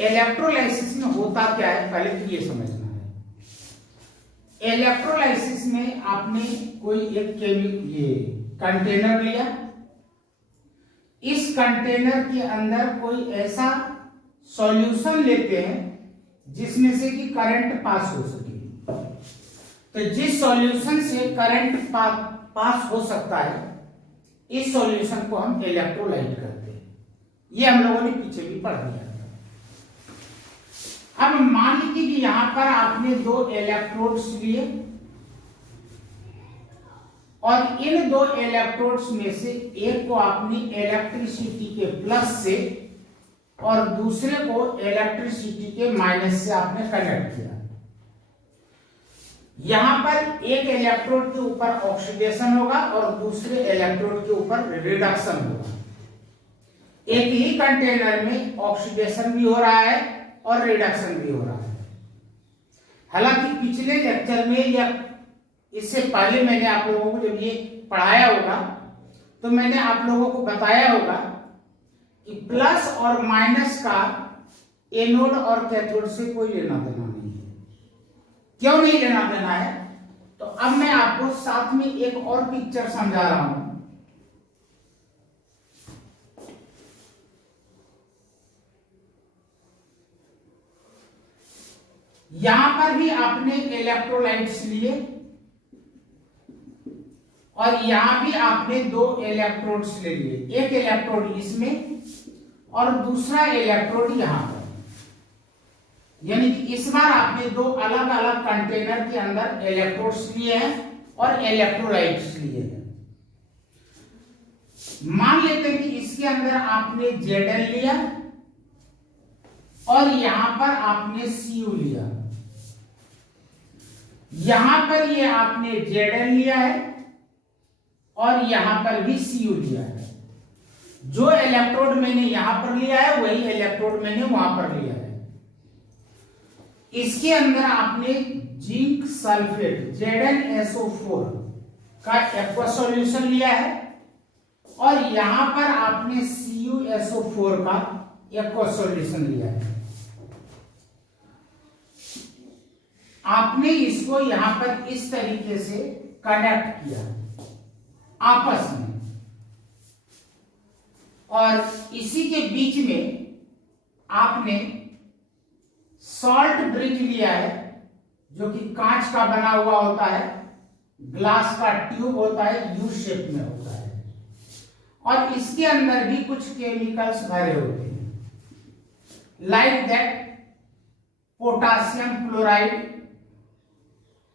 Electrolysis में होता क्या है पहले तो ये समझना है। इलेक्ट्रोलाइसिस में आपने कोई एक ये कंटेनर लिया, इस कंटेनर के अंदर कोई ऐसा सॉल्यूशन लेते हैं जिसमें से कि करंट पास हो सके। तो जिस सॉल्यूशन से करंट पास हो सकता है, इस सॉल्यूशन को हम इलेक्ट्रोलाइट कहते हैं। ये हम लोगों ने पीछे भी पढ़ लिया। अब मान लीजिए कि यहां पर आपने दो इलेक्ट्रोड्स लिए और इन दो इलेक्ट्रोड्स में से एक को आपने इलेक्ट्रिसिटी के प्लस से और दूसरे को इलेक्ट्रिसिटी के माइनस से आपने कनेक्ट किया। यहां पर एक इलेक्ट्रोड के ऊपर ऑक्सीडेशन होगा और दूसरे इलेक्ट्रोड के ऊपर रिडक्शन होगा। एक ही कंटेनर में ऑक्सीडेशन भी हो रहा है और रिडक्शन भी हो रहा है। हालांकि पिछले लेक्चर में या इससे पहले मैंने आप लोगों को जब ये पढ़ाया होगा तो मैंने आप लोगों को बताया होगा कि प्लस और माइनस का एनोड और कैथोड से कोई लेना देना नहीं है। क्यों नहीं लेना देना है? तो अब मैं आपको साथ में एक और पिक्चर समझा रहा हूं। यहां पर भी आपने इलेक्ट्रोलाइट्स लिए और यहां भी आपने दो इलेक्ट्रोड्स ले लिए, एक इलेक्ट्रोड इसमें और दूसरा इलेक्ट्रोड यहां पर। यानी कि इस बार आपने दो अलग अलग कंटेनर के अंदर इलेक्ट्रोड्स लिए हैं और इलेक्ट्रोलाइट्स लिए हैं। मान लेते हैं कि इसके अंदर आपने Zl लिया और यहां पर आपने Cu लिया। यहां पर ये आपने Zl लिया है और यहां पर भी Cu लिया है। जो इलेक्ट्रोड मैंने यहां पर लिया है वही इलेक्ट्रोड मैंने वहां पर लिया है। इसके अंदर आपने जिंक सल्फेट ZnSO4 का एक्वा सॉल्यूशन लिया है और यहां पर आपने CuSO4 का एक्वा सॉल्यूशन लिया है। आपने इसको यहां पर इस तरीके से कनेक्ट किया आपस में और इसी के बीच में आपने सॉल्ट ब्रिज लिया है जो कि कांच का बना हुआ होता है, ग्लास का ट्यूब होता है, यू शेप में होता है और इसके अंदर भी कुछ केमिकल्स भरे होते हैं like that potassium chloride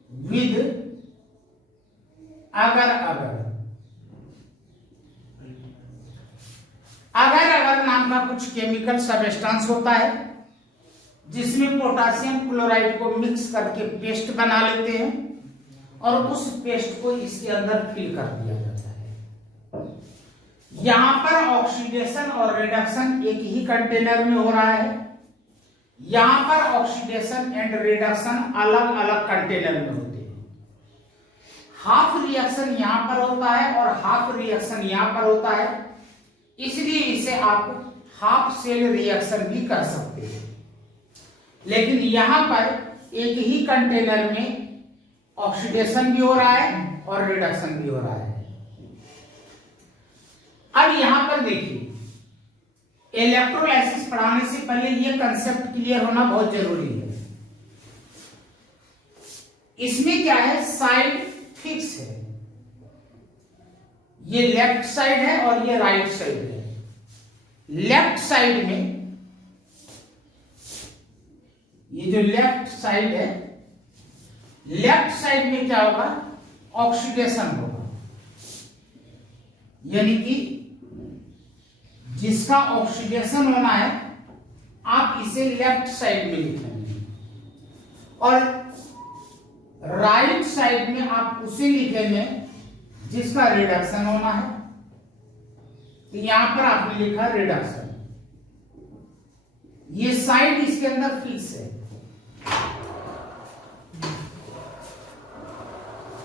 with अगर नाम का कुछ केमिकल सब्सटेंस होता है जिसमें पोटासियम क्लोराइड को मिक्स करके पेस्ट बना लेते हैं और उस पेस्ट को इसके अंदर फिल कर दिया जाता है। यहां पर ऑक्सीडेशन और रिडक्शन एक ही कंटेनर में हो रहा है। यहां पर ऑक्सीडेशन एंड रिडक्शन अलग अलग कंटेनर में होते हैं। हाफ रिएक्शन यहां पर होता है और हाफ रिएक्शन यहां पर होता है, इसलिए इसे आप हाफ सेल रिएक्शन भी कर सकते हैं। लेकिन यहां पर एक ही कंटेनर में ऑक्सीडेशन भी हो रहा है और रिडक्शन भी हो रहा है। अब यहां पर देखिए, इलेक्ट्रोलाइसिस पढ़ाने से पहले यह कंसेप्ट क्लियर होना बहुत जरूरी है। इसमें क्या है, साइड फिक्स है, ये लेफ्ट साइड है और ये राइट साइड है। लेफ्ट साइड में ये जो लेफ्ट साइड है, लेफ्ट साइड में क्या होगा, ऑक्सीडेशन होगा। यानी कि जिसका ऑक्सीडेशन होना है आप इसे लेफ्ट साइड में लिखेंगे और राइट साइड में आप उसे लिखेंगे जिसका रिडक्शन होना है। तो यहां पर आपने लिखा रिडक्शन। ये साइड इसके अंदर फिक्स है,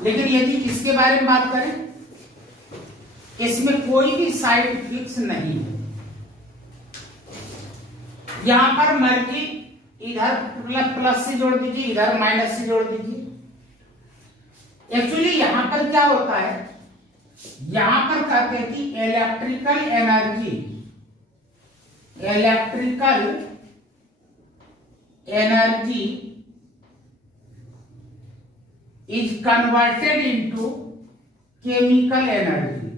लेकिन यदि इसके बारे में बात करें, इसमें कोई भी साइड फिक्स नहीं है। यहां पर मर्जी इधर प्लस से जोड़ दीजिए, इधर माइनस से जोड़ दीजिए। एक्चुअली यहां पर क्या होता है, यहां पर कहते हैं कि electrical energy is converted into chemical energy.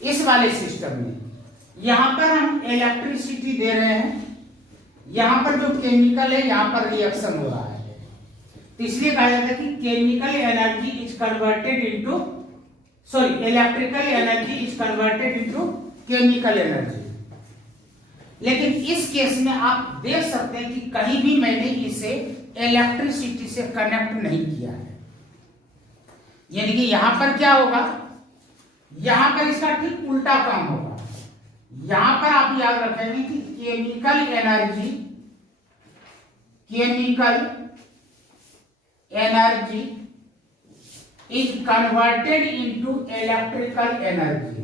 इस वाले सिस्टम में यहां पर हम इलेक्ट्रिसिटी दे रहे हैं, यहां पर जो केमिकल है यहां पर रिएक्शन हो रहा है, तो इसलिए कहा जाता है कि chemical energy is converted into electrical energy is converted into chemical energy. लेकिन इस केस में आप देख सकते हैं कि कहीं भी मैंने इसे इलेक्ट्रिसिटी से कनेक्ट नहीं किया है, यानी कि यहां पर क्या होगा, यहां पर इसका ठीक उल्टा काम होगा। यहां पर आप याद रखेंगे कि chemical energy is converted into electrical energy.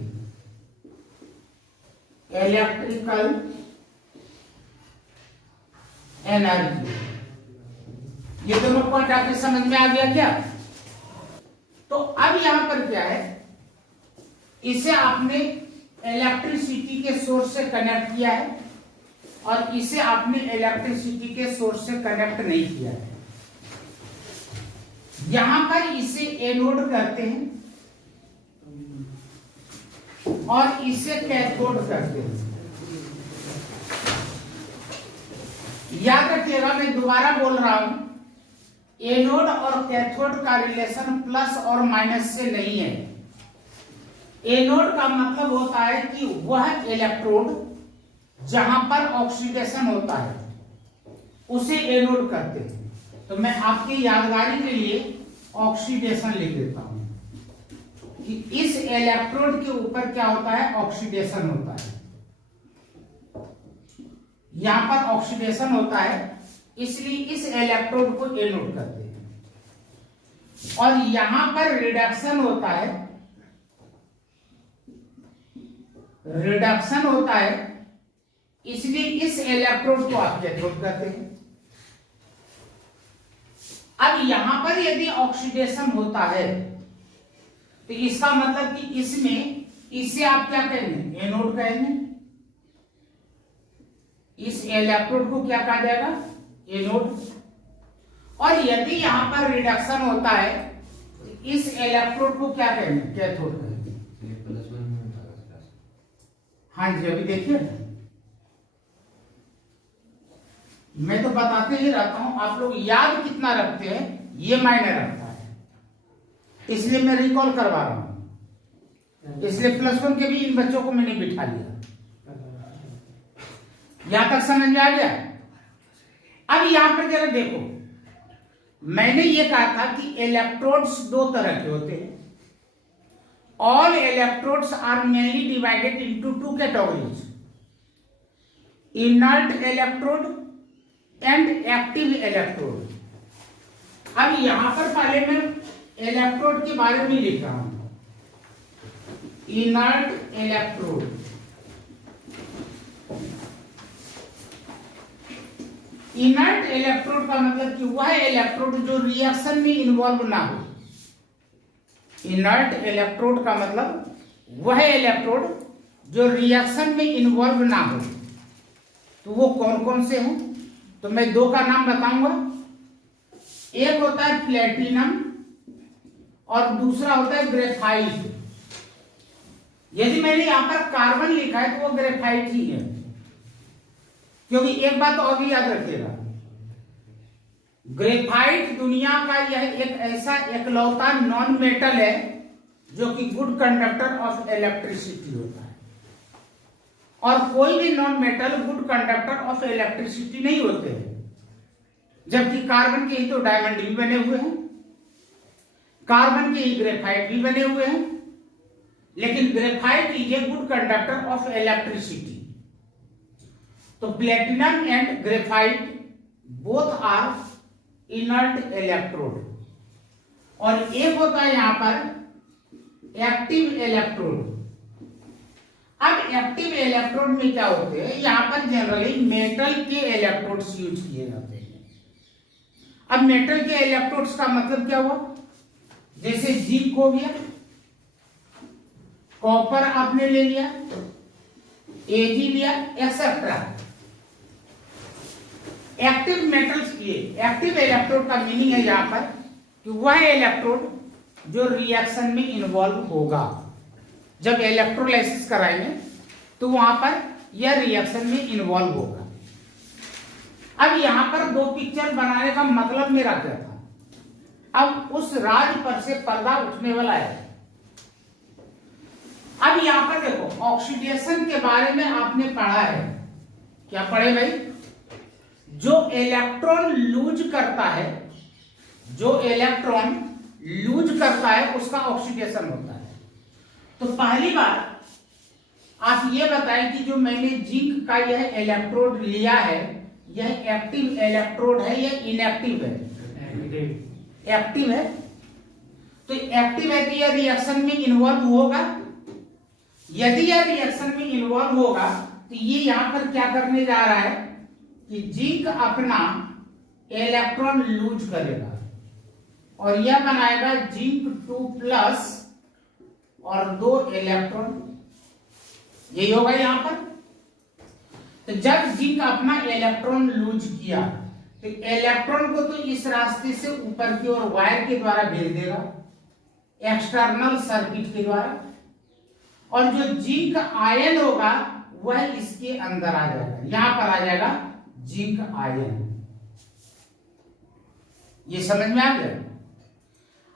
ये दोनों पॉइंट आपके समझ में आ गया क्या? तो अब यहां पर क्या है, इसे आपने इलेक्ट्रिसिटी के सोर्स से कनेक्ट किया है और इसे आपने इलेक्ट्रिसिटी के सोर्स से कनेक्ट नहीं किया है। यहां पर इसे एनोड कहते हैं और इसे कैथोड कहते हैं। याद रखिएगा, मैं दोबारा बोल रहा हूं, एनोड और कैथोड का रिलेशन प्लस और माइनस से नहीं है। एनोड का मतलब होता है कि वह इलेक्ट्रोड जहां पर ऑक्सीडेशन होता है उसे एनोड कहते हैं। तो मैं आपकी यादगारी के लिए ऑक्सीडेशन लिख देता हूं कि इस इलेक्ट्रोड के ऊपर क्या होता है, ऑक्सीडेशन होता है। यहां पर ऑक्सीडेशन होता है, इसलिए इस इलेक्ट्रोड को एनोड कहते हैं। और यहां पर रिडक्शन होता है, इसलिए इस इलेक्ट्रोड को आप कैथोड कहते हैं। अब यहां पर यदि ऑक्सीडेशन होता है तो इसका मतलब कि इसमें इसे आप क्या कहेंगे, एनोड कहेंगे। इस इलेक्ट्रोड को क्या कहा जाएगा, एनोड। और यदि यहां पर रिडक्शन होता है तो इस इलेक्ट्रोड को क्या कहेंगे, कैथोड कहेंगे। हाँ जी, अभी देखिए मैं तो बताते ही रहता हूं, आप लोग याद कितना रखते हैं ये मायने रखता है, इसलिए मैं रिकॉल करवा रहा हूं। इसलिए +1 के भी इन बच्चों को मैंने बिठा लिया। यहां तक समझ में आ गया? अब यहां पर जरा देखो, मैंने ये कहा था कि इलेक्ट्रोड्स दो तरह के होते हैं। All electrodes are mainly divided into two categories, inert electrode and active electrode. अब यहां पर पहले मैं इलेक्ट्रोड के बारे में लिख रहा हूं, इनर्ट इलेक्ट्रोड। इनर्ट इलेक्ट्रोड का मतलब कि वह इलेक्ट्रोड जो रिएक्शन में इन्वॉल्व ना हो। इनर्ट इलेक्ट्रोड का मतलब वह इलेक्ट्रोड जो रिएक्शन में इन्वॉल्व ना हो। तो वो कौन कौन से हैं, तो मैं दो का नाम बताऊंगा। एक होता है प्लेटिनम और दूसरा होता है ग्रेफाइट। यदि मैंने यहां पर कार्बन लिखा है तो वो ग्रेफाइट ही है, क्योंकि एक बात और भी याद रखिएगा, ग्रेफाइट दुनिया का यह एक ऐसा एकलौता नॉन मेटल है जो कि गुड कंडक्टर ऑफ इलेक्ट्रिसिटी होता है। और कोई भी non metal good conductor of electricity नहीं होते हैं। जबकि कार्बन के ही तो डायमंड भी बने हुए हैं, कार्बन के ही ग्रेफाइट भी बने हुए हैं, लेकिन graphite is a good conductor of electricity. तो platinum and graphite both are inert electrode. और एक होता है यहां पर एक्टिव इलेक्ट्रोड। अब एक्टिव इलेक्ट्रोड में क्या होते हैं, यहां पर जनरली मेटल के इलेक्ट्रोड्स यूज किए जाते हैं। अब मेटल के इलेक्ट्रोड्स का मतलब क्या हुआ, जैसे जिंक हो गया, कॉपर आपने ले लिया, एजी लिया, एक्सेट्रा। एक्टिव मेटल्स किए, एक्टिव इलेक्ट्रोड का मीनिंग है यहां पर कि वह इलेक्ट्रोड जो रिएक्शन में इन्वॉल्व होगा। जब इलेक्ट्रोलाइसिस कराएंगे तो वहां पर यह रिएक्शन में इन्वॉल्व होगा। अब यहां पर दो पिक्चर बनाने का मतलब मेरा क्या था, अब उस राज पर से पर्दा उठने वाला है। अब यहां पर देखो, ऑक्सीडेशन के बारे में आपने पढ़ा है, क्या पढ़े भाई, जो इलेक्ट्रॉन लूज करता है, जो इलेक्ट्रॉन लूज करता है उसका ऑक्सीडेशन होता है। तो पहली बार आप ये बताएं कि जो मैंने जिंक का यह इलेक्ट्रोड लिया है, यह एक्टिव इलेक्ट्रोड है या इनएक्टिव है? एक्टिव है। तो एक्टिव है तो यह रिएक्शन में इन्वॉल्व होगा। यदि यह रिएक्शन में इन्वॉल्व होगा तो ये यहां पर क्या करने जा रहा है कि जिंक अपना इलेक्ट्रॉन लूज करेगा और यह बनाएगा जिंक 2+ और 2 इलेक्ट्रॉन, यही होगा यहां पर। तो जब जिंक अपना इलेक्ट्रॉन लूज किया तो इलेक्ट्रॉन को तो इस रास्ते से ऊपर की ओर वायर के द्वारा भेज देगा, एक्सटर्नल सर्किट के द्वारा, और जो जिंक आयन होगा वह इसके अंदर आ जाएगा, यहां पर आ जाएगा जिंक आयन। ये समझ में आ गया।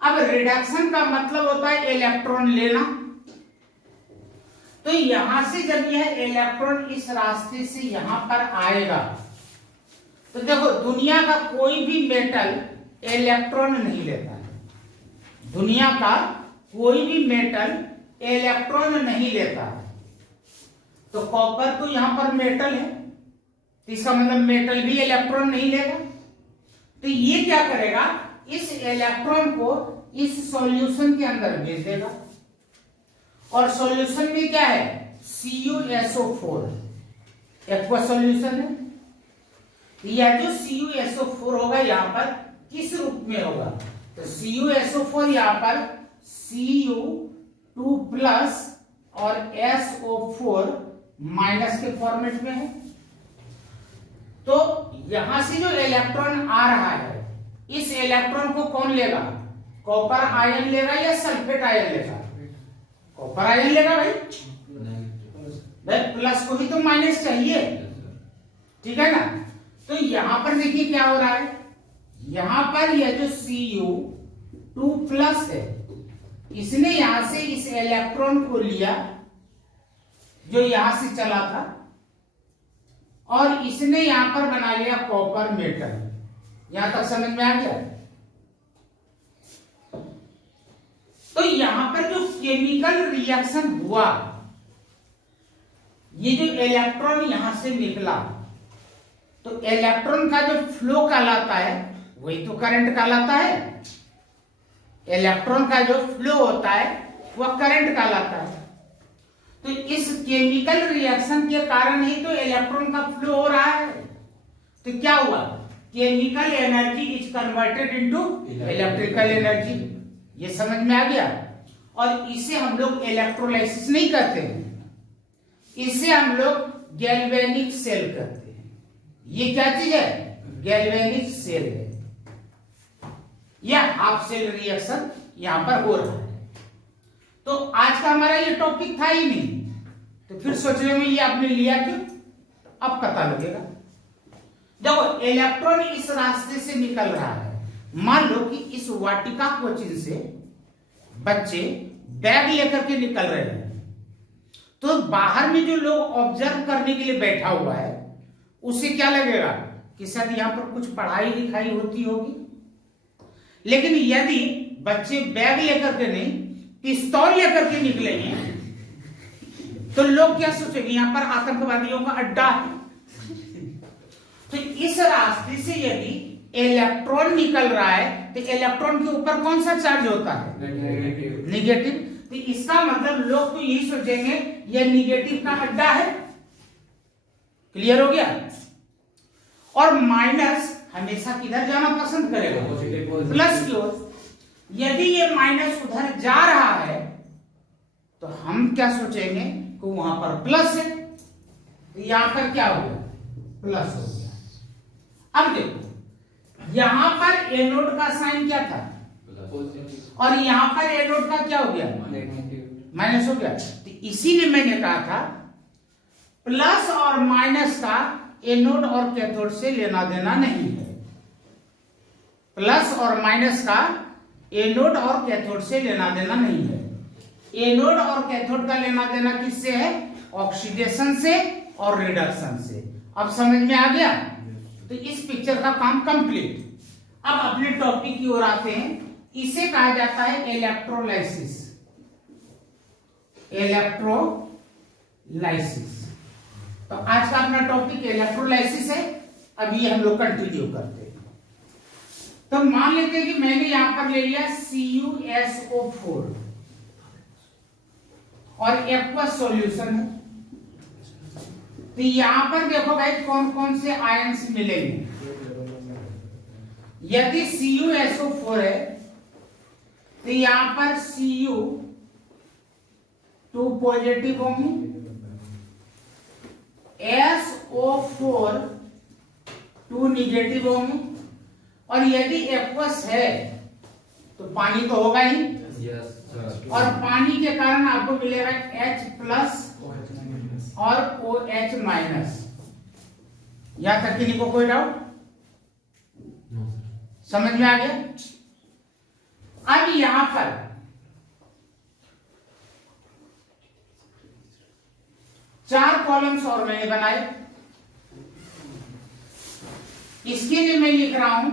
अब रिडक्शन का मतलब होता है इलेक्ट्रॉन लेना। तो यहां से जब यह इलेक्ट्रॉन इस रास्ते से यहां पर आएगा तो देखो, दुनिया का कोई भी मेटल इलेक्ट्रॉन नहीं लेता है। दुनिया का कोई भी मेटल इलेक्ट्रॉन नहीं लेता है। तो कॉपर तो यहां पर मेटल है, तो इसका मतलब मेटल भी इलेक्ट्रॉन नहीं लेगा। तो ये क्या करेगा, इस इलेक्ट्रॉन को इस सॉल्यूशन के अंदर भेज देगा, और सॉल्यूशन में क्या है, CuSO4 एक्वा सॉल्यूशन है। यह जो CuSO4 होगा यहां पर किस रूप में होगा, तो CuSO4 यहां पर Cu2+ और SO4- के फॉर्मेट में है। तो यहां से जो इलेक्ट्रॉन आ रहा है, इस इलेक्ट्रॉन को कौन लेगा, कॉपर आयन लेगा या सल्फेट आयन लेगा? कॉपर आयन लेगा भाई। प्लस को भी तो माइनस चाहिए, ठीक है ना। तो यहां पर देखिए क्या हो रहा है, यहां पर यह जो Cu2+ है, इसने यहां से इस इलेक्ट्रॉन को लिया जो यहां से चला था, और इसने यहां पर बना लिया कॉपर मेटल। यहां तक समझ में आ गया। तो यहां पर जो केमिकल रिएक्शन हुआ, ये जो इलेक्ट्रॉन यहां से निकला, तो इलेक्ट्रॉन का जो फ्लो कहलाता है वही तो करंट कहलाता है। इलेक्ट्रॉन का जो फ्लो होता है वह करंट कहलाता है। तो इस केमिकल रिएक्शन के कारण ही तो इलेक्ट्रॉन का फ्लो हो रहा है। तो क्या हुआ, chemical energy is converted into electrical energy. ये समझ में आ गया। और इसे हम लोग इलेक्ट्रोलाइसिस नहीं करते हैं, इसे हम लोग गैल्वेनिक सेल करते हैं। ये क्या चीज है, गैल्वेनिक सेल है। यह हाफ सेल रिएक्शन यहां पर हो रहा है। तो आज का हमारा ये टॉपिक था ही नहीं, तो फिर सोचने में ये आपने लिया क्यों, अब पता लगेगा। देखो, इलेक्ट्रॉन इस रास्ते से निकल रहा है। मान लो कि इस वाटिका कोचिन से बच्चे बैग लेकर के निकल रहे हैं, तो बाहर में जो लोग ऑब्जर्व करने के लिए बैठा हुआ है उसे क्या लगेगा कि शायद यहां पर कुछ पढ़ाई लिखाई होती होगी। लेकिन यदि बच्चे बैग लेकर के नहीं, पिस्तौल लेकर के निकलेंगे, तो लोग क्या सोचेंगे, यहां पर आतंकवादियों का अड्डा है। तो इस रास्ते से यदि इलेक्ट्रॉन निकल रहा है तो इलेक्ट्रॉन के ऊपर कौन सा चार्ज होता है, नेगेटिव। तो इसका मतलब लोग तो यही सोचेंगे यह निगेटिव का अड्डा है। क्लियर हो गया? और माइनस हमेशा किधर जाना पसंद करेगा? प्लस की ओर। यदि ये माइनस उधर जा रहा है तो हम क्या सोचेंगे कि वहां पर प्लस है, तो यहां पर क्या हो गया? प्लस हो गया। अब देखो यहां पर एनोड का साइन क्या था और यहां पर एनोड का क्या हो गया? माइनस हो गया। तो इसीलिए मैंने कहा था प्लस और माइनस का एनोड और कैथोड से लेना देना नहीं है। प्लस और माइनस का एनोड और कैथोड से लेना देना नहीं है। एनोड और कैथोड का लेना देना किससे है? ऑक्सीडेशन से और रिडक्शन से। अब समझ में आ गया? तो इस पिक्चर का काम कंप्लीट। अब अपने टॉपिक की ओर आते हैं। इसे कहा जाता है इलेक्ट्रोलाइसिस। इलेक्ट्रोलाइसिस। तो आज का अपना टॉपिक इलेक्ट्रोलाइसिस है। अभी हम लोग कंटिन्यू करते हैं। तो मान लेते हैं कि मैंने यहां पर ले लिया CuSO4 और एक्वस सॉल्यूशन है। तो यहां पर देखो भाई कौन कौन से आयंस मिलेंगे। यदि CuSO4 है तो यहां पर Cu 2 पॉजिटिव होंगे, SO4 2 निगेटिव होंगे, और यदि एक्वस है तो पानी तो होगा ही। और पानी के कारण आपको मिलेगा H प्लस और OH माइनस। यहां तक किसी को कोई डाउट? समझ में आ गया? अब यहां पर चार कॉलम्स और मैंने बनाए। इसके लिए मैं लिख रहा हूं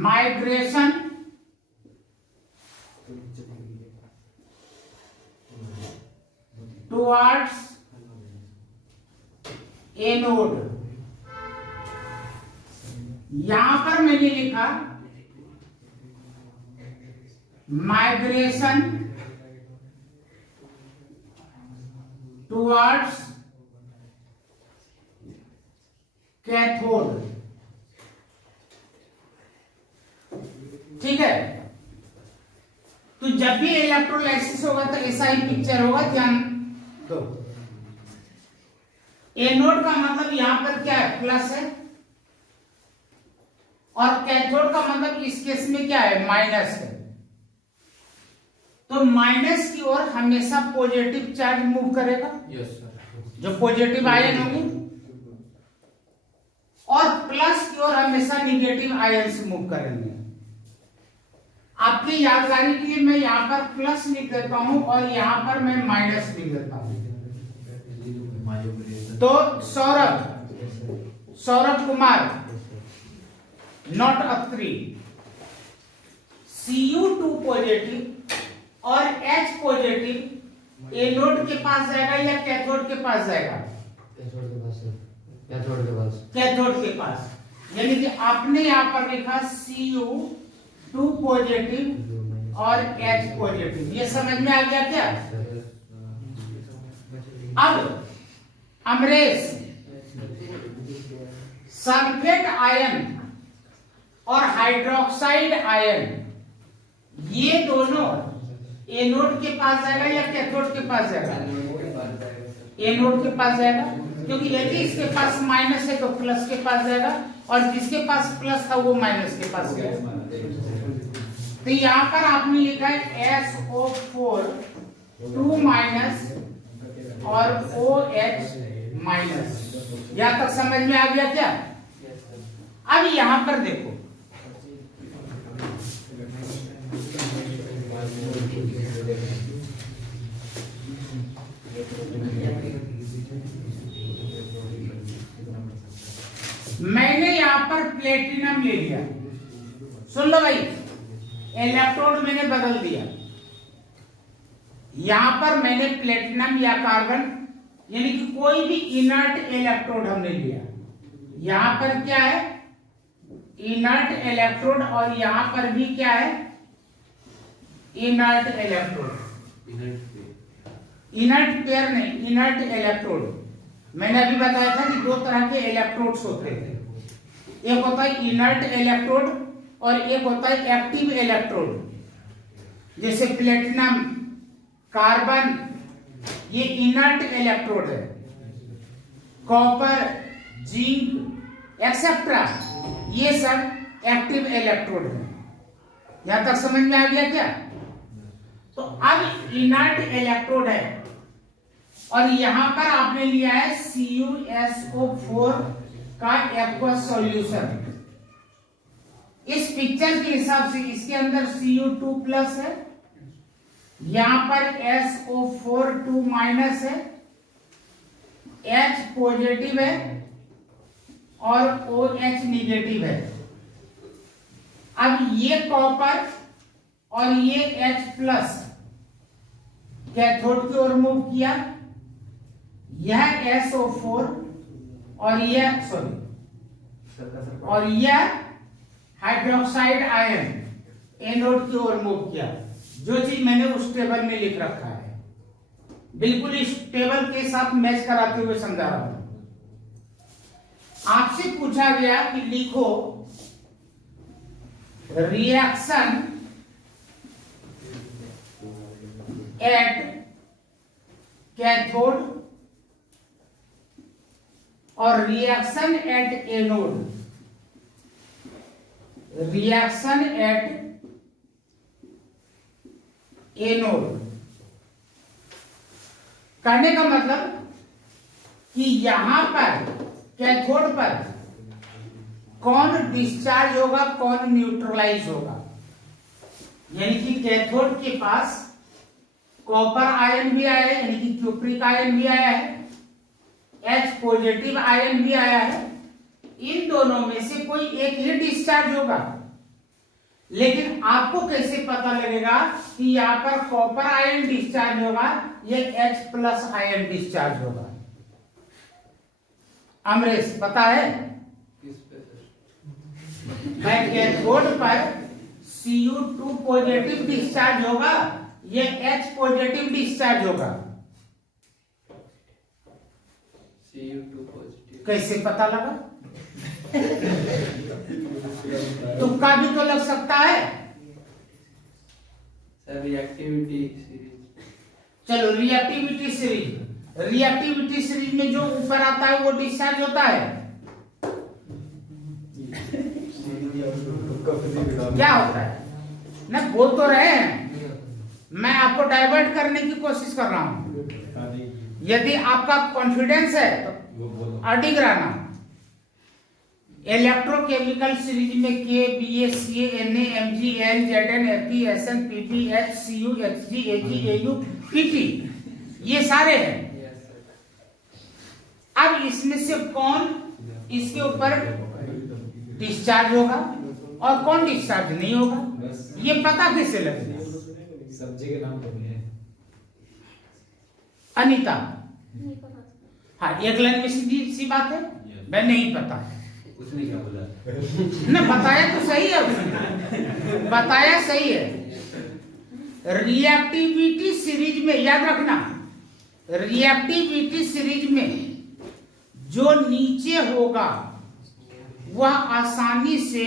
माइग्रेशन टुवर्ड्स एनोड। यहां पर मैंने लिखा माइग्रेशन टुवर्ड्स कैथोड। ठीक है? तो जब भी इलेक्ट्रोलाइसिस होगा तो ऐसा ही पिक्चर होगा, ध्यान दो। एनोड का मतलब यहां पर क्या है? प्लस है। और कैथोड का मतलब इस केस में क्या है? माइनस है। तो माइनस की ओर हमेशा पॉजिटिव चार्ज मूव करेगा। Yes sir. जो पॉजिटिव आयन होंगे, और प्लस की ओर हमेशा निगेटिव आयन मूव करेंगे। आपकी यादगारी के लिए मैं यहां पर प्लस लिख देता हूं और यहां पर मैं माइनस लिख देता हूं। तो Saurabh Kumar not Atri, Cu2 positive और H पॉजिटिव एनोड के पास जाएगा या कैथोड के पास जाएगा? कैथोड के पास। यानी कि आपने यहां पर लिखा Cu2 पॉजिटिव और H पॉजिटिव। ये समझ में आ गया क्या? अब अमरेश, सल्फेट आयन और हाइड्रोक्साइड आयन ये दोनों एनोड के पास जाएगा या कैथोड के पास जाएगा? एनोड के पास जाएगा, क्योंकि यदि इसके पास माइनस है तो प्लस के पास जाएगा, और जिसके पास प्लस था वो माइनस के पास जाएगा। तो यहां पर आपने लिखा है SO4 2 माइनस और OH माइनस। यहां तक समझ में आ गया क्या? अब यहां पर देखो, मैंने यहां पर प्लेटिनम ले लिया। सुन लो भाई, इलेक्ट्रोड मैंने बदल दिया। यहां पर मैंने प्लेटिनम या कार्बन यानी कि कोई भी इनर्ट इलेक्ट्रोड हमने लिया। यहां पर क्या है? इनर्ट इलेक्ट्रोड, और यहां पर भी क्या है? इनर्ट इलेक्ट्रोड, इनर्ट पेयर नहीं, इनर्ट इलेक्ट्रोड। मैंने अभी बताया था कि दो तरह के इलेक्ट्रोड्स होते थे, एक होता है इनर्ट इलेक्ट्रोड और एक होता है एक्टिव इलेक्ट्रोड। जैसे प्लेटिनम, कार्बन, ये इनर्ट इलेक्ट्रोड है। कॉपर, जिंक एक्सेट्रा, ये सब एक्टिव इलेक्ट्रोड है। यहां तक समझ में आ गया क्या? तो अब इनर्ट इलेक्ट्रोड है और यहां पर आपने लिया है CuSO4 का एक्वस सॉल्यूशन। इस पिक्चर के हिसाब से इसके अंदर Cu2+ है, यहां पर SO4 2- है, H पॉजिटिव है और OH निगेटिव है। अब ये कॉपर और ये H+ कैथोड की ओर मूव किया, यह SO4 और यह हाइड्रोक्साइड आयन एनोड की ओर मूव किया। जो चीज मैंने उस टेबल में लिख रखा है, बिल्कुल इस टेबल के साथ मैच कराते हुए समझा रहा हूं। आपसे पूछा गया कि लिखो रिएक्शन एट कैथोड और reaction at anode. Reaction at anode करने का मतलब कि यहां पर कैथोड पर कौन डिस्चार्ज होगा, कौन न्यूट्रलाइज होगा। यानी कि कैथोड के पास कॉपर आयन भी आया है, यानी कि क्यूप्रिक आयन भी आया है, H पॉजिटिव आयन भी आया है। इन दोनों में से कोई एक ही डिस्चार्ज होगा। लेकिन आपको कैसे पता लगेगा कि यहां पर कॉपर आयन डिस्चार्ज होगा, ये H+ आयन डिस्चार्ज होगा? अमरेश पता है? कैथोड पर Cu2 पॉजिटिव डिस्चार्ज होगा, ये H पॉजिटिव डिस्चार्ज होगा। Cu2 पॉजिटिव कैसे पता लगा? तुक्का भी तो लग सकता है। Sir reactivity series. चलो रिएक्टिविटी सीरीज, रिएक्टिविटी सीरीज में जो ऊपर आता है वो डिस्चार्ज होता है। क्या होता है ना, बोल तो रहे हैं, मैं आपको डाइवर्ट करने की कोशिश कर रहा हूं। यदि आपका कॉन्फिडेंस है तो अडिग रहना। इलेक्ट्रोकेमिकल सीरीज में K, Ba, Ca, Na, Mg, Al, Zn, Fe, Sn, Pp, H, Cu, Hg, Ag, Au, Pt, ये सारे हैं। अब इसमें से कौन इसके ऊपर डिस्चार्ज होगा और कौन डिस्चार्ज नहीं होगा, ये पता कैसे लगेगा? सब्जी के नाम बोलिए। अनीता, हाँ एक लाइन में सीधी सी बात है, मैं नहीं पता। उसने क्या बोला? ना बताया तो सही है उसने, बताया सही है। रिएक्टिविटी सीरीज में याद रखना, रिएक्टिविटी सीरीज में जो नीचे होगा वह आसानी से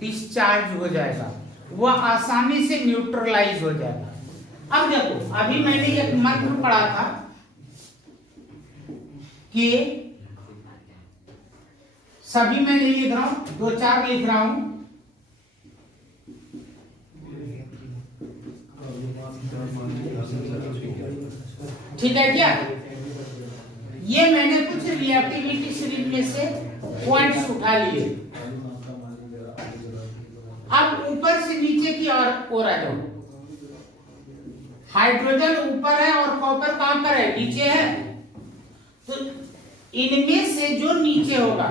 डिस्चार्ज हो जाएगा, वह आसानी से न्यूट्रलाइज हो जाएगा। अब देखो, अभी मैंने एक मंत्र पढ़ा था कि सभी में नहीं लिख रहा हूं, 2-4 लिख रहा हूं। ठीक है क्या? ये मैंने कुछ रिएक्टिविटी सीरीज में से पॉइंट्स उठा लिए। अब ऊपर से नीचे की ओर आ जाओ। हाइड्रोजन ऊपर है और कॉपर कहां पर है? नीचे है। तो इनमें से जो नीचे होगा,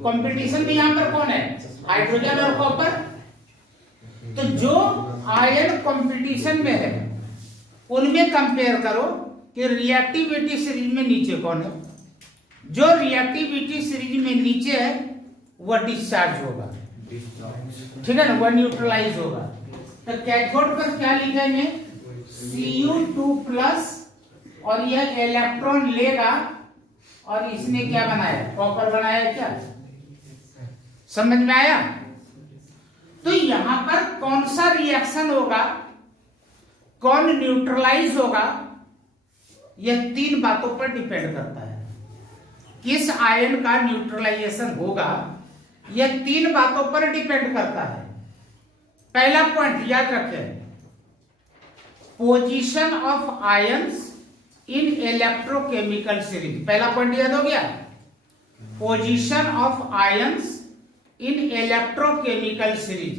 कंपटीशन में यहां पर कौन है? हाइड्रोजन और कॉपर। तो जो आयन कंपटीशन में है उनमें कंपेयर करो कि रिएक्टिविटी सीरीज में नीचे कौन है। जो रिएक्टिविटी सीरीज में नीचे है वह डिस्चार्ज होगा, ठीक है ना, वह न्यूट्रलाइज होगा। तो कैथोड पर क्या लिखेंगे, Cu2+ और यह इलेक्ट्रॉन लेगा और इसने क्या बनाया, कॉपर बनाया क्या, समझ में आया। तो यहां पर कौन सा रिएक्शन होगा, कौन न्यूट्रलाइज होगा, यह 3 बातों पर डिपेंड करता है। किस आयन का न्यूट्रलाइजेशन होगा यह 3 बातों पर डिपेंड करता है। पहला पॉइंट याद रखें, position of ions in electrochemical series. पहला पॉइंट याद हो गया, position of ions in electrochemical series.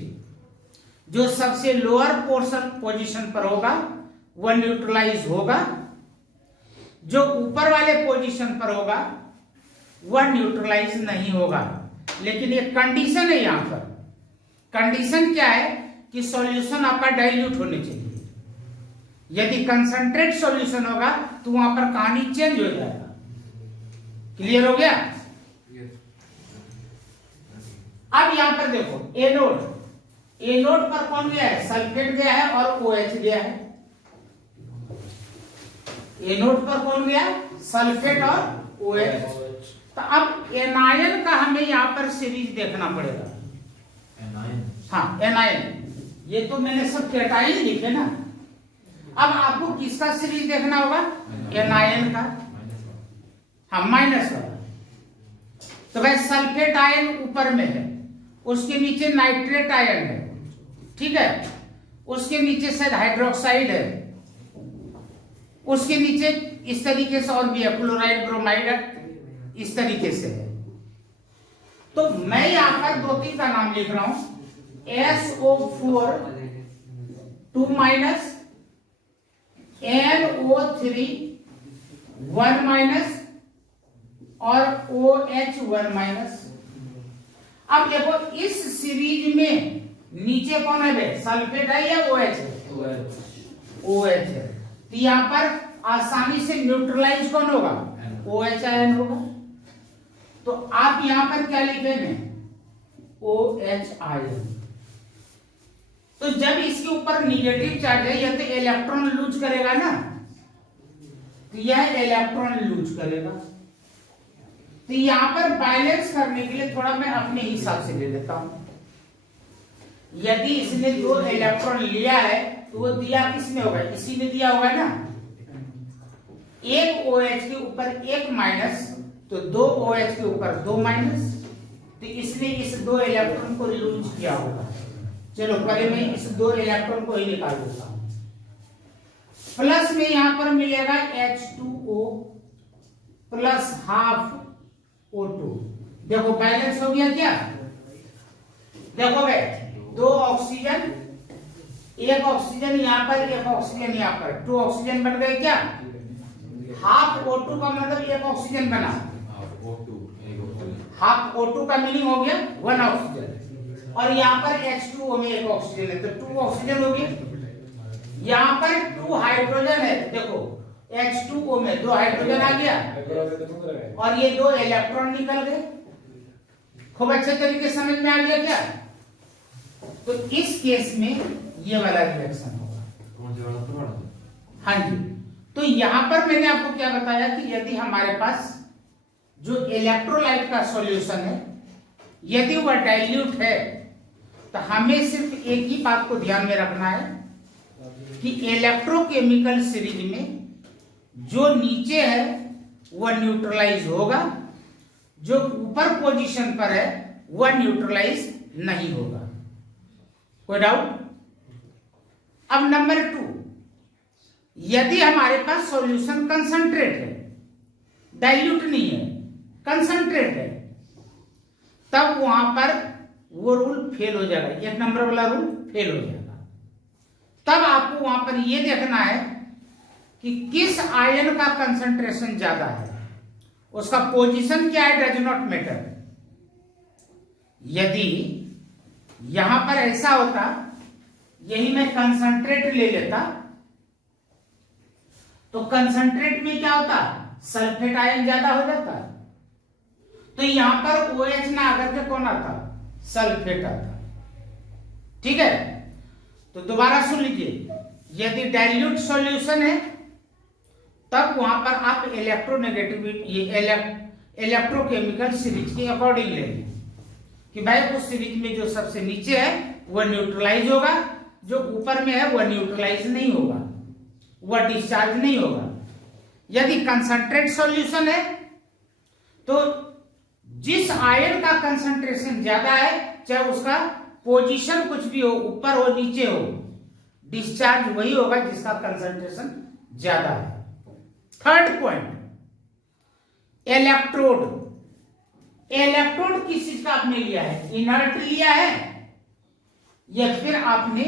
जो सबसे लोअर पोजीशन पर होगा वह न्यूट्रलाइज होगा, जो ऊपर वाले पोजीशन पर होगा वह न्यूट्रलाइज नहीं होगा। लेकिन एक कंडीशन है, यहां पर कंडीशन क्या है कि सॉल्यूशन आपका डाइल्यूट होने चाहिए। यदि कंसंट्रेट सॉल्यूशन होगा तो वहां पर कहानी चेंज हो जाएगा। क्लियर हो गया। अब यहां पर देखो, एनोड पर कौन गया है, सल्फेट गया है और OH गया है। एनोड पर कौन गया, सल्फेट और OH। तो अब एनायन का हमें यहां पर सीरीज देखना पड़ेगा। हाँ, एनायन, ये तो मैंने सब कैटायन लिखे ना। अब आपको किसका सीरीज देखना होगा, एनायन का। हाँ, माइनस वाला। तो भाई सल्फेट आयन ऊपर में है, उसके नीचे नाइट्रेट आयन है, ठीक है, उसके नीचे शायद हाइड्रोक्साइड है, उसके नीचे इस तरीके से और भी है, क्लोराइड, ब्रोमाइड, इस तरीके से है। तो मैं यहां पर 2-3 का नाम लिख रहा हूं, SO4 2- NO3 1- और OH1-। अब देखो इस सीरीज में नीचे कौन है, सल्फेट है या OH है, OH है। तो यहां पर आसानी से न्यूट्रलाइज कौन होगा, OH आयन होगा। तो आप यहां पर क्या लिखेंगे, OH आयन। तो जब इसके ऊपर निगेटिव चार्ज है, यह तो इलेक्ट्रॉन लूज करेगा ना, तो यह इलेक्ट्रॉन लूज करेगा। तो यहां पर बैलेंस करने के लिए थोड़ा मैं अपने हिसाब से ले लेता हूं। यदि इसने 2 इलेक्ट्रॉन लिया है तो वो दिया किसने होगा, इसी ने दिया होगा ना। एक OH के ऊपर 1 माइनस, तो 2 OH के ऊपर 2 माइनस, तो इसने इस 2 इलेक्ट्रॉन को लूज किया होगा। चलो पहले मैं इस 2 इलेक्ट्रॉन को ही निकाल देता हूं। प्लस में यहां पर मिलेगा H2O प्लस हाफ O2। देखो बैलेंस हो गया क्या, देखो भाई 2 ऑक्सीजन, 1 ऑक्सीजन यहां पर, 1 ऑक्सीजन यहां पर, 2 ऑक्सीजन बन गए क्या। हाफ O2 का मतलब 1 ऑक्सीजन बना, हाफ O2 का मीनिंग हो गया 1 ऑक्सीजन, और यहाँ पर H2O में 1 ऑक्सीजन है तो 2 ऑक्सीजन हो गए। यहाँ पर 2 हाइड्रोजन है, देखो H2O में 2 हाइड्रोजन आ गया और ये 2 इलेक्ट्रॉन निकल गए। खूब अच्छे तरीके समझ में आ गया क्या। तो इस केस में ये वाला रिएक्शन होगा। हाँ जी, तो यहां पर मैंने आपको क्या बताया कि यदि हमारे पास जो इलेक्ट्रोलाइट का सॉल्यूशन है यदि वह डाइल्यूट है तो हमें सिर्फ एक ही बात को ध्यान में रखना है कि इलेक्ट्रोकेमिकल सीरीज में जो नीचे है वह न्यूट्रलाइज होगा, जो ऊपर पोजीशन पर है वह न्यूट्रलाइज नहीं होगा। कोई डाउट। अब नंबर 2, यदि हमारे पास सॉल्यूशन कंसंट्रेट है, डाइल्यूट नहीं है, कंसंट्रेट है, तब वहां पर वो रूल फेल हो जाएगा, 1 नंबर वाला रूल फेल हो जाएगा। तब आपको वहां पर ये देखना है कि किस आयन का कंसंट्रेशन ज्यादा है, उसका पोजीशन क्या है, डज नॉट मैटर। यदि यहां पर ऐसा होता, यही मैं कंसंट्रेट ले लेता, तो कंसंट्रेट में क्या होता, सल्फेट आयन ज्यादा हो जाता, तो यहां पर OH ना आकर के कौन आता, सल्फेट आता। ठीक है, तो दोबारा सुन लीजिए, यदि डाइल्यूट सॉल्यूशन है तब वहां पर आप इलेक्ट्रोनेगेटिविटी इलेक्ट्रोकेमिकल सीरीज के अकॉर्डिंग लेंगे कि भाई उस सीरीज में जो सबसे नीचे है वह न्यूट्रलाइज होगा, जो ऊपर में है वह न्यूट्रलाइज नहीं होगा, वह डिस्चार्ज नहीं होगा। यदि कंसंट्रेट सॉल्यूशन है तो जिस आयन का कंसंट्रेशन ज्यादा है, चाहे उसका पोजीशन कुछ भी हो, ऊपर हो नीचे हो, डिस्चार्ज वही होगा जिसका कंसंट्रेशन ज्यादा है। Third point, electrode. इलेक्ट्रोड किस चीज का आपने लिया है? इनर्ट लिया है या फिर आपने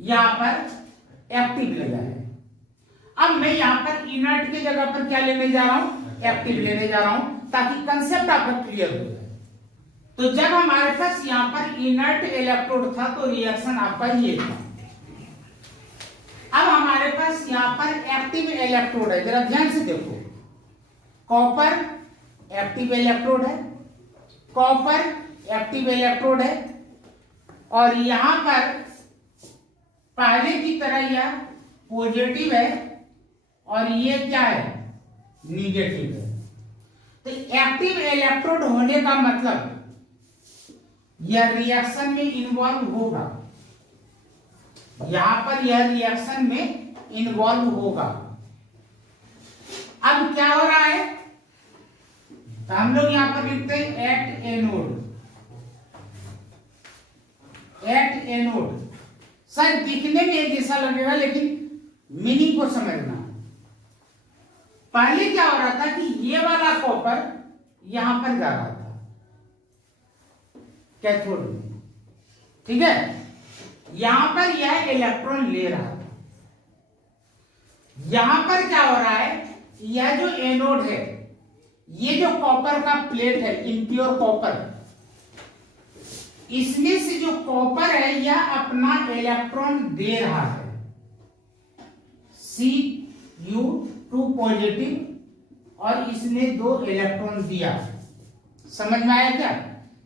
यहां पर एक्टिव लिया है? अब मैं यहां पर इनर्ट की जगह पर क्या लेने जा रहा हूं? एक्टिव लेने जा रहा हूं, ताकि कंसेप्ट आपका क्लियर हो जाए। तो जब हमारे पास यहां पर इनर्ट इलेक्ट्रोड था तो रिएक्शन आपका ये था। अब हमारे पास यहां पर एक्टिव इलेक्ट्रोड है, जरा ध्यान से देखो। कॉपर एक्टिव इलेक्ट्रोड है, कॉपर एक्टिव इलेक्ट्रोड है, और यहां पर पहले की तरह यह पॉजिटिव है और ये क्या है? निगेटिव है। तो एक्टिव इलेक्ट्रोड होने का मतलब यह रिएक्शन में इन्वॉल्व होगा, यहां पर यह रिएक्शन में इन्वॉल्व होगा। अब क्या हो रहा है? तो हम लोग यहां पर लिखते हैं एट एनोड। एट एनोड शायद दिखने में एक जैसा लगेगा, लेकिन मीनिंग को समझना। पहले क्या हो रहा था कि ये वाला कॉपर यहां पर जा रहा था कैथोड में, ठीक है? यहां पर यह इलेक्ट्रॉन ले रहा था। यहां पर क्या हो रहा है? यह जो एनोड है, ये जो कॉपर का प्लेट है, इम्प्योर कॉपर, इसमें से जो कॉपर है यह अपना इलेक्ट्रॉन दे रहा है, Cu2 पॉजिटिव, और इसने 2 इलेक्ट्रॉन दिया। समझ में आया क्या?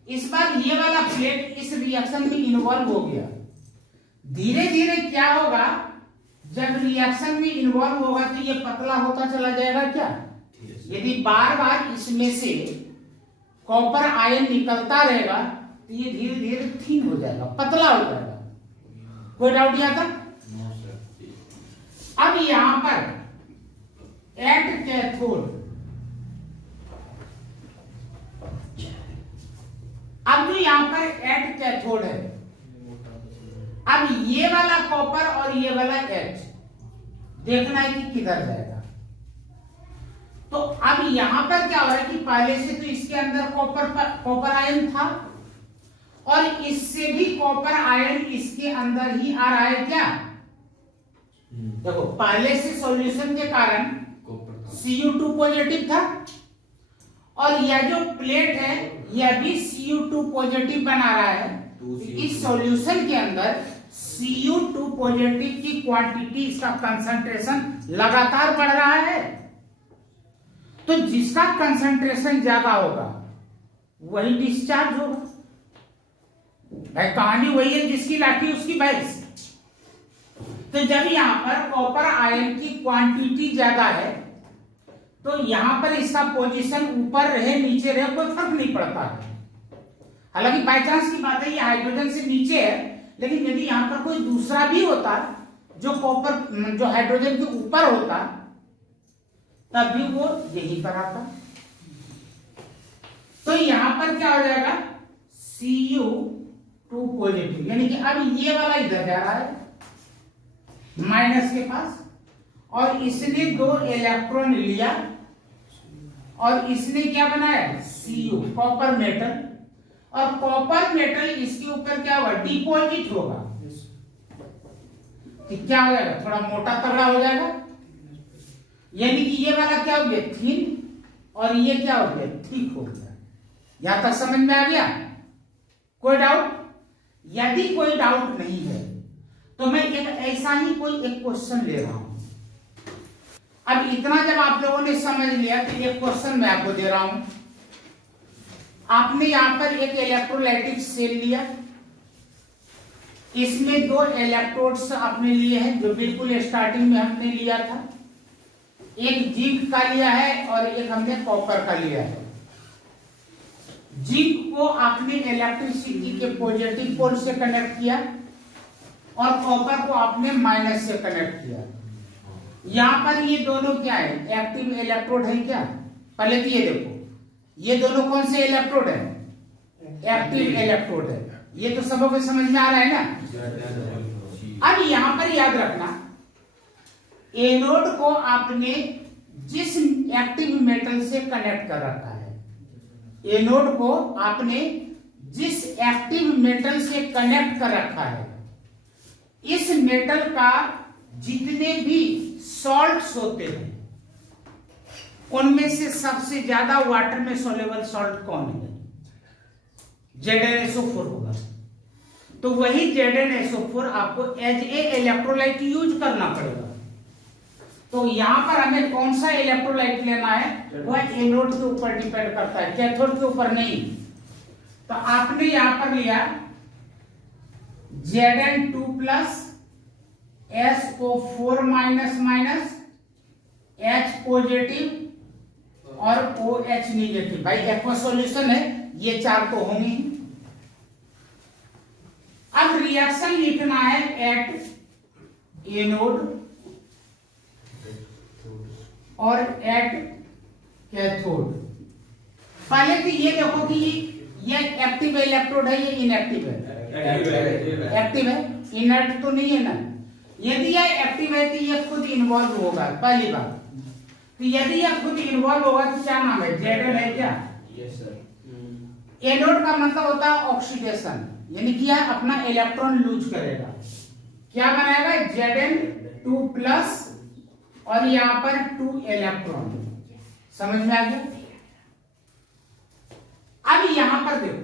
इस बार ये वाला प्लेट इस रिएक्शन में इन्वॉल्व हो गया। धीरे धीरे क्या होगा, जब रिएक्शन में इन्वॉल्व होगा तो ये पतला होता चला जाएगा क्या? यदि बार बार इसमें से कॉपर आयन निकलता रहेगा तो ये धीरे धीरे थिन हो जाएगा, पतला हो जाएगा। कोई डाउट यहाँ तक? अब यहां पर एट कैथोड, अब जो यहां पर एट कैथोड है, अब ये वाला कॉपर और ये वाला एच देखना है कि किधर जाएगा। तो अब यहां पर क्या हो रहा है कि पहले से तो इसके अंदर कॉपर आयन था, और इससे भी कॉपर आयन इसके अंदर ही आ रहा है क्या? देखो, पहले से सॉल्यूशन के कारण Cu2 पॉजिटिव था, और यह जो प्लेट है यह भी Cu2 पॉजिटिव बना रहा है। इस सॉल्यूशन के अंदर Cu2 पॉजिटिव की क्वांटिटी, इसका कंसंट्रेशन लगातार बढ़ रहा है। तो जिसका कंसंट्रेशन ज्यादा होगा वही डिस्चार्ज होगा। भाई कहानी वही है, जिसकी लाठी उसकी भैंस। तो जब यहां पर कॉपर आयन की क्वांटिटी ज्यादा है तो यहां पर इसका पोजीशन ऊपर रहे नीचे रहे कोई फर्क नहीं पड़ता है। हालांकि बाय चांस की बात है ये हाइड्रोजन से नीचे है, लेकिन यदि यहां पर कोई दूसरा भी होता जो कॉपर जो हाइड्रोजन के ऊपर होता तब भी वो यहीं पर आता। तो यहां पर क्या हो जाएगा? Cu2 पॉजिटिव, यानी कि अब ये वाला इधर जा रहा है माइनस के पास, और इसने 2 इलेक्ट्रॉन लिया और इसने क्या बनाया? Cu, कॉपर मेटल, और कॉपर मेटल इसके ऊपर क्या होगा? डिपॉजिट होगा। कि क्या हो जाएगा? थोड़ा मोटा तगड़ा हो जाएगा, यानी कि ये वाला क्या हो गया? थिन, और ये क्या हो गया? थिक हो गया। यहां तक समझ में आ गया? कोई डाउट? यदि कोई डाउट नहीं है तो मैं एक ऐसा ही कोई एक क्वेश्चन ले रहा हूं। अब इतना जब आप लोगों ने समझ लिया तो एक क्वेश्चन मैं आपको दे रहा हूं। आपने यहां पर एक इलेक्ट्रोलाइटिक सेल लिया, इसमें दो इलेक्ट्रोड्स आपने लिए हैं जो बिल्कुल स्टार्टिंग में हमने लिया था। एक जिंक का लिया है और एक हमने कॉपर का लिया है। जिंक को आपने इलेक्ट्रिसिटी के पॉजिटिव पोल से कनेक्ट किया और कॉपर को आपने माइनस से कनेक्ट किया। यहां पर ये दोनों क्या है, एक्टिव इलेक्ट्रोड है क्या? पहले तो ये देखो, ये दोनों कौन से इलेक्ट्रोड है? एक्टिव इलेक्ट्रोड है। ये तो सबों को समझ में आ रहा है ना। अब यहां पर याद रखना, एनोड को आपने जिस एक्टिव मेटल से कनेक्ट कर रखा है, एनोड को आपने जिस एक्टिव मेटल से कनेक्ट कर रखा है, इस मेटल का जितने भी सॉल्ट्स होते हैं उनमें से सबसे ज्यादा वाटर में सोलेबल सॉल्ट कौन है? ZnSO4 होगा। तो वही ZnSO4 आपको एज ए इलेक्ट्रोलाइट यूज करना पड़ेगा। तो यहां पर हमें कौन सा इलेक्ट्रोलाइट लेना है, वह एनोड के ऊपर डिपेंड करता है, कैथोड के ऊपर नहीं। तो आपने यहां पर लिया Zn2+ SO4 minus H positive और OH निगेटिव। भाई एक्वा सॉल्यूशन है, ये चार तो होंगे ही। अब रिएक्शन लिखना है एट एनोड और एट कैथोड। पहले तो ये देखो कि ये एक्टिव इलेक्ट्रोड है, ये इनएक्टिव है। एक्टिव है, इनर्ट तो नहीं है ना। यदि यह एक्टिव है तो यह खुद इन्वॉल्व होगा, पहली बात। तो यदि यह खुद इन्वॉल्व होगा तो क्या नाम है, Zn है क्या? Yes sir. एनोड का मतलब होता है ऑक्सीडेशन, यानी कि यह अपना इलेक्ट्रॉन लूज करेगा। क्या बनाएगा? Zn2+ और यहां पर 2 इलेक्ट्रॉन। समझ में आ गया? अब यहां पर देखो,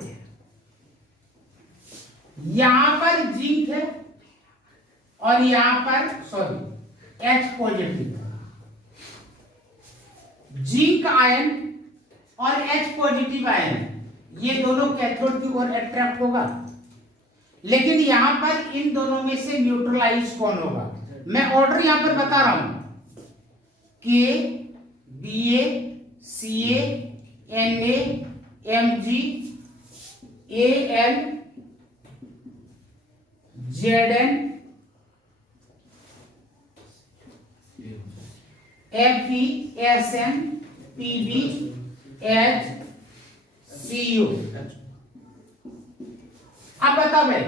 यहां पर जिंक है और यहां पर H पॉजिटिव। जिंक आयन और H पॉजिटिव आयन ये दोनों कैथोड की ओर अट्रैक्ट होगा, लेकिन यहां पर इन दोनों में से न्यूट्रलाइज कौन होगा? मैं ऑर्डर यहां पर बता रहा हूं, K, Ba, Ca, Na, Mg, Al, Zn, Fe, Sn, Pb, H, Cu। अब बताओ भाई,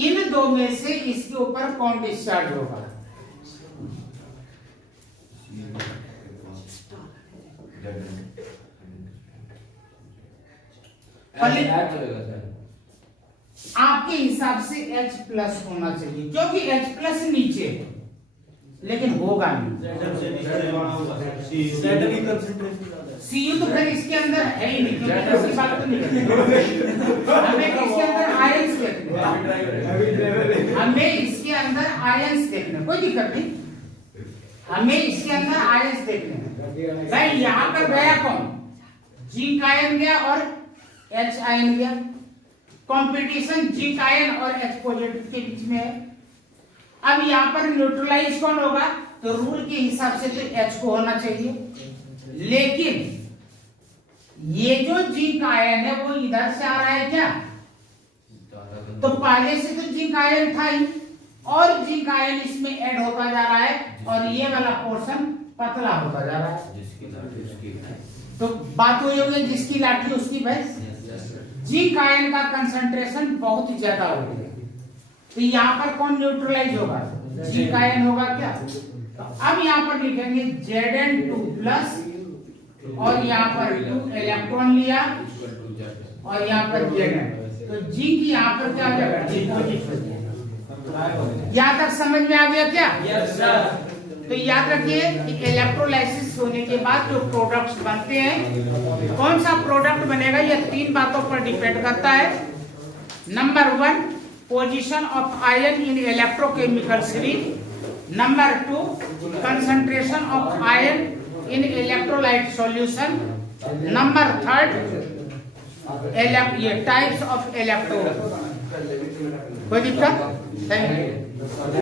इन दो में से इसके ऊपर कौन डिस्चार्ज होगा? आपके हिसाब से H+ होना चाहिए, क्योंकि H+ नीचे है, लेकिन होगा नहीं। Cu तो फिर इसके अंदर है ही नहीं, क्योंकि इसकी बात तो नहीं करते। हमें इसके अंदर आयंस देखने, हमें इसके अंदर आयंस देखने, कोई दिक्कत नहीं, हमें इसके अंदर आयंस देखने। भाई यहां पर गया कौन? जिंक आयन गया और H आयन गया। कंपटीशन जिंक आयन और H पॉजिटिव के बीच में है। अब यहां पर न्यूट्रलाइज कौन होगा? तो रूल के हिसाब से तो H को होना चाहिए, लेकिन ये जो जिंक आयन है वो इधर से आ रहा है क्या? तो पहले से तो जिंक आयन था ही, और जिंक आयन इसमें ऐड होता जा रहा है और ये वाला पोर्शन पतला होता जा रहा है। तो बात हुई होगी, जिसकी लाठी उसकी भैंस। जिंक आयन का कंसंट्रेशन बहुत ज्यादा हो गया, तो यहाँ पर कौन न्यूट्रलाइज होगा? जिंक आयन होगा क्या? तो अब यहाँ पर लिखेंगे Zn2+ और यहाँ पर 2 इलेक्ट्रॉन लिया और यहाँ पर Zn, तो जिंक यहाँ पर क्या हो जाएगा? डिपॉजिट हो जाएगा। यहाँ तक समझ में आ गया क्या? Yes sir. तो याद रखिए कि इलेक्ट्रोलाइसिस होने के बाद जो प्रोडक्ट्स बनते हैं, कौन सा प्रोडक्ट बनेगा, यह 3 बातों पर डिपेंड करता है। Number 1, position of ion in electrochemical series. Number 2, concentration of ion in electrolyte solution. Number 3, ये टाइप्स ऑफ इलेक्ट्रोड। कोई दिक्कत? Thank you.